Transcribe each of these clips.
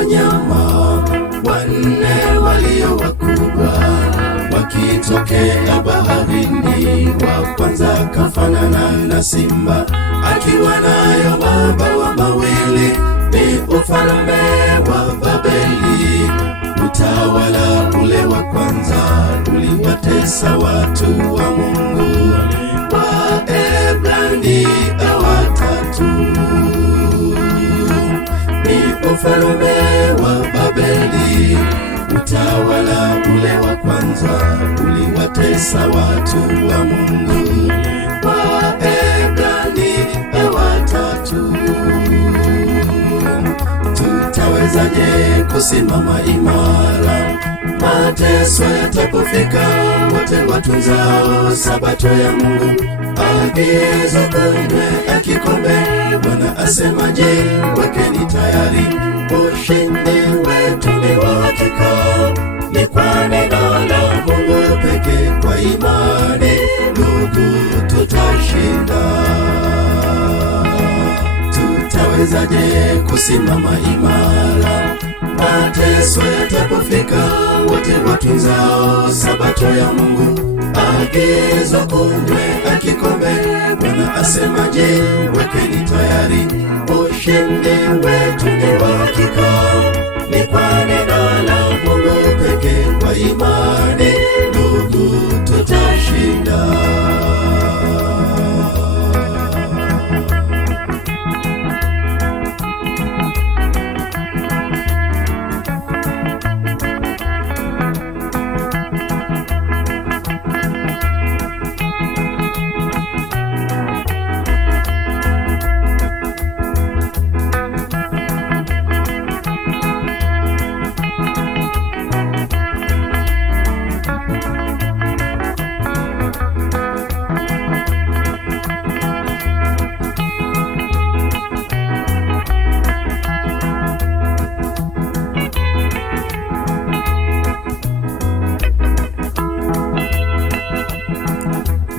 wanyama wanne walio wakubwa wakitokea baharini. Wa kwanza kafanana na simba, akiwa nayo mabawa mawili. Ni ufalme wa Babeli. Utawala ule wa kwanza uliwatesa watu wa Mungu. Waebrania watatu. Ni ufalme wa Babeli. Utawala ule wa kwanza uliwatesa watu wa Mungu. Waebrania watatu. Tutawezaje kusimama imara mateso yatapofika? Wote watunzao sabato ya Mungu, agizo kunywe kikombe. Bwana asemaje? Wekeni tayari, ushindi wetu ni wa hakika. Ni kwa neno la Mungu pekee, kwa imani ndugu tutashinda. Tutawezaje kusimama imara mateso yatapofika? Wote watunzao sabato ya Mungu, agizo kunywe kikombe. Bwana asemaje? Wekeni tayari, ushindi wetu ni wa hakika. Ni kwa neno la Mungu pekee, kwa imani ndugu tutashinda.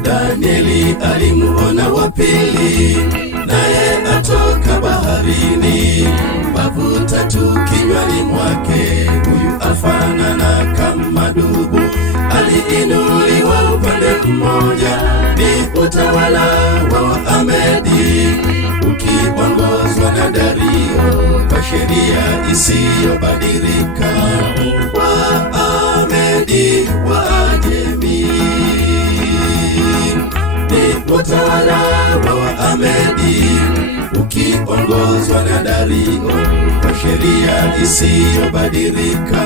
Danieli alimuona wa pili, naye atoka baharini, mbavu tatu kinywani mwake. Huyu afanana kama dubu, aliinuliwa upande mmoja. Ni utawala wa Wamedi ukiongozwa na Dario, kwa sheria isiyobadilika. Wamedi Waajemi. Ni utawala wa Wamedi ukiongozwa na Dario, kwa sheria isiyobadilika.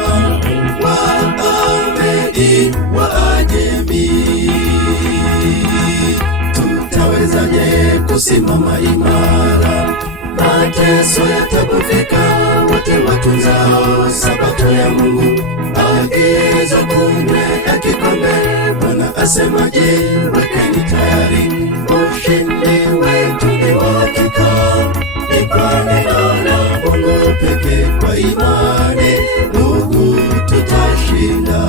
Wamedi Waajemi. Tutawezaje kusimama imara mateso yatapofika? Wote watunzao sabato ya Mungu, agizo kunywe kikombe. Bwana asemaje? Wekeni tayari, ushindi wetu ni wa hakika. Ni kwa neno la Mungu pekee, kwa imani ndugu tutashinda.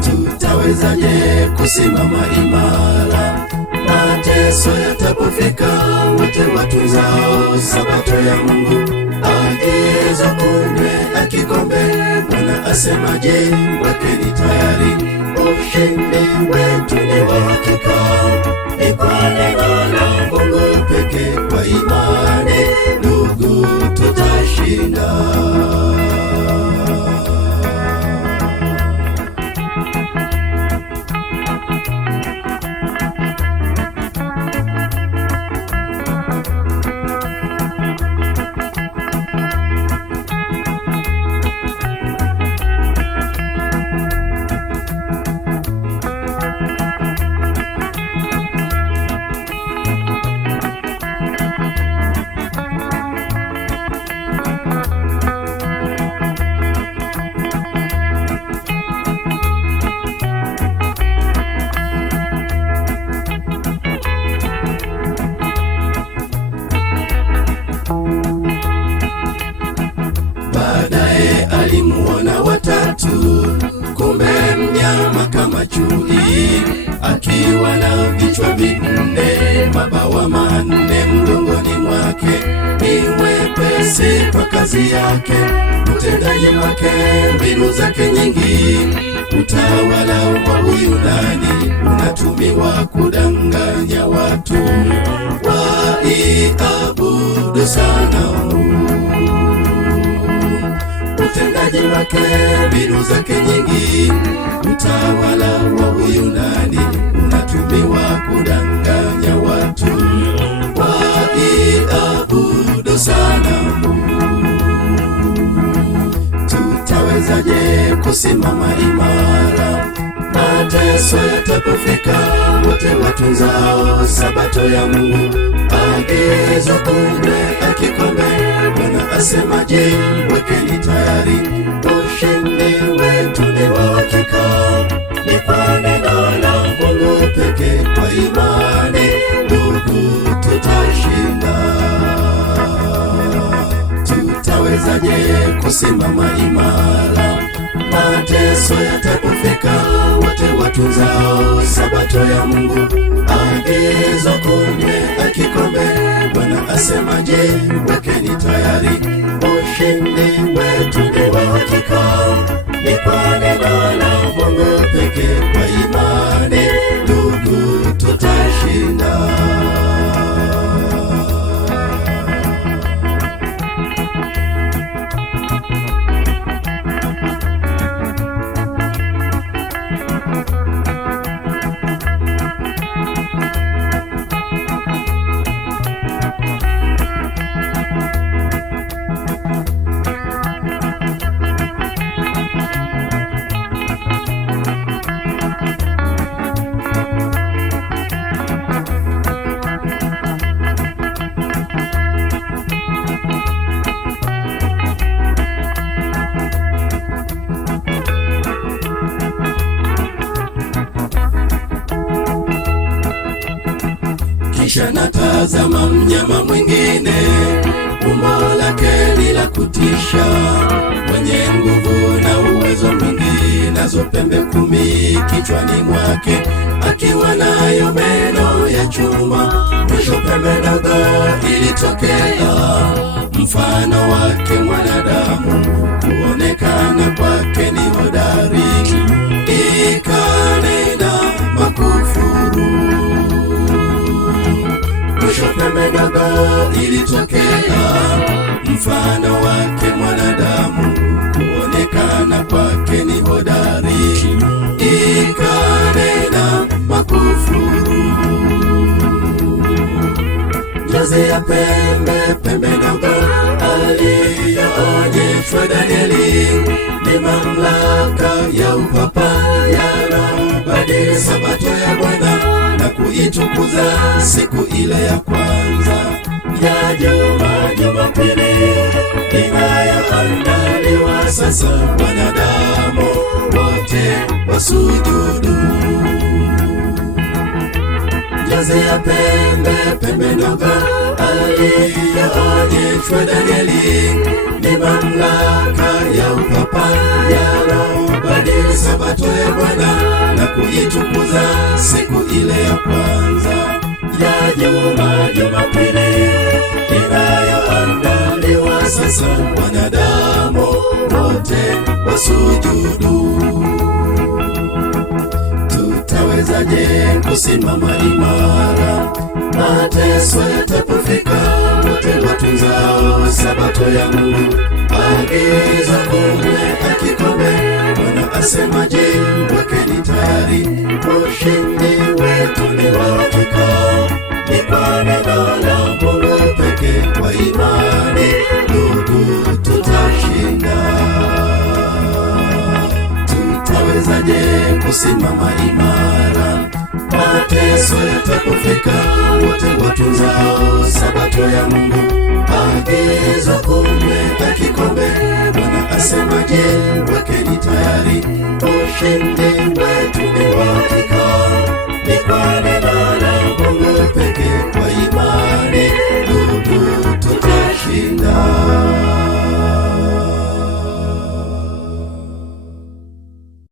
Tutawezaje kusimama imara mateso yatapofika? Wote watunzao sabato ya Mungu, agizo kunywe kikombe. Bwana asemaje? Wekeni tayari, ushindi wetu ni wa hakika. Ni kwa neno la Mungu pekee, kwa imani ndugu tutashinda. alimuona watatu, kumbe mnyama kama chui, akiwa na vichwa vinne, mabawa manne mgongoni mwake, ni mwepesi kwa kazi yake, utendaji wake, mbinu zake nyingi. Utawala wa Uyunani unatumiwa kudanganya watu waiabudu sanamu. Utendaji wake, mbinu zake nyingi. Utawala wa Uyunani unatumiwa kudanganya watu waiabudu sanamu. Tutawezaje kusimama imara mateso yatapofika? Wote watunzao sabato ya Mungu, agizo kunywe kikombe. Bwana asemaje? Wekeni tayari, ushindi wetu ni wa hakika. Ni kwa neno la Mungu pekee, kwa imani ndugu tutashinda. Tutawezaje kusimama imara mateso yatapofika? Wote watunzao sabato ya Mungu, agizo kunywe kikombe. Bwana asemaje? Wekeni tayari, ushindi wetu ni wa hakika. Ni kwa neno la Mungu pekee, kwa imani ndugu tutashinda. Kisha natazama mnyama mwingine, umbo lake ni la kutisha, mwenye nguvu na uwezo mwingi, nazo pembe 10 kichwani mwake, akiwa nayo meno ya chuma. Mwisho pembe ndogo ilitokea, mfano wake mwanadamu, kuonekana kwake ni hodari, ikanena makufuru. Mwisho pembe ndogo ilitokea, mfano wake mwanadamu, kuonekana kwake ni hodari, ikanena makufuru. Njozi ya pembe ndogo aliyoonyeshwa Danieli, ni mamlaka ya upapa yanayobadili sabato ya Bwana na kuitukuza siku ile ya kwanza ya Jumapili inayoandaliwa sasa. Wanadamu wote wasujudu. Njozi ya pembe ndogo aliyoonyeshwa Danieli, ni mamlaka ya upapa yanayobadili sabato ya Bwana na kuitukuza siku ile ya kwanza ya Jumapili inayoandaliwa sasa. Wanadamu wote wasujudu. Tutawezaje kusimama imara mateso yatapofika? Wote watunzao sabato ya Mungu, agizo kunywe kikombe. Bwana asemaje? Wekeni tayari, ushindi wetu ni wa hakika. Ni kwa neno la Mungu pekee, kwa imani ndugu tutashinda. Tutawezaje kusimama imara mateso yatapofika? Wote watunzao sabato ya Mungu, agizo kunywe kikombe. Bwana asemaje? Wekeni tayari, ushindi wetu